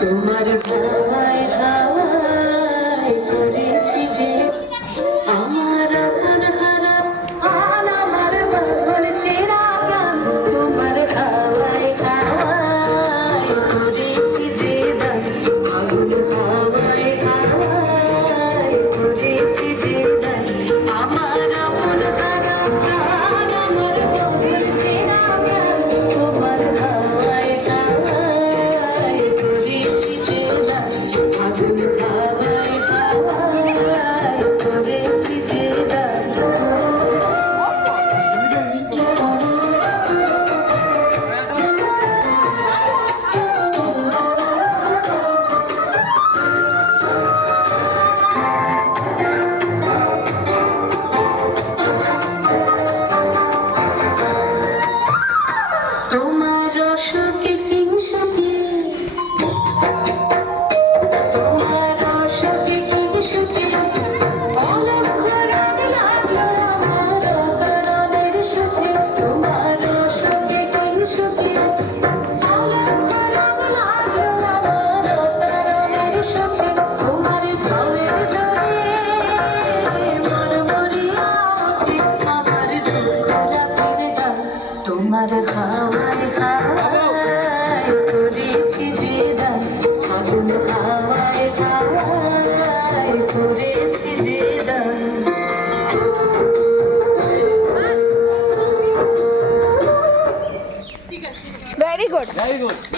তোমার হাওয়ায় হাওয়ায় করেছি যে আমার মন হারা আন আমার মন ছেড়া গান তোমার হাওয়ায় হাওয়ায় করেছি যে দান আগুন হাওয়ায় হাওয়ায় করেছি যে দান আমার মন হারা প্রাণ আমার মন ছেড়া গান তোমার হাওয়ায় হাওয়ায় করেছি যে দান আগুন হাওয়ায় হাওয়ায় করেছি যে দান তোমার সুখে কিংসুখে তোমার সুখে কিংসুখে অলক্ষ রাগ লাগলো আমার করণের সুখে তোমার সুখে কিংসুখে অলক্ষ রাগ লাগলো আমার করণের সুখে তোমার ঝালের ধরে মন মরিয়া ওঠে আমার দুঃখ রাতের গান তোমার হাওয়ায় হাওয়ায় করেছি যে দান আগুন হাওয়ায় হাওয়ায় করেছি যে দান Very good.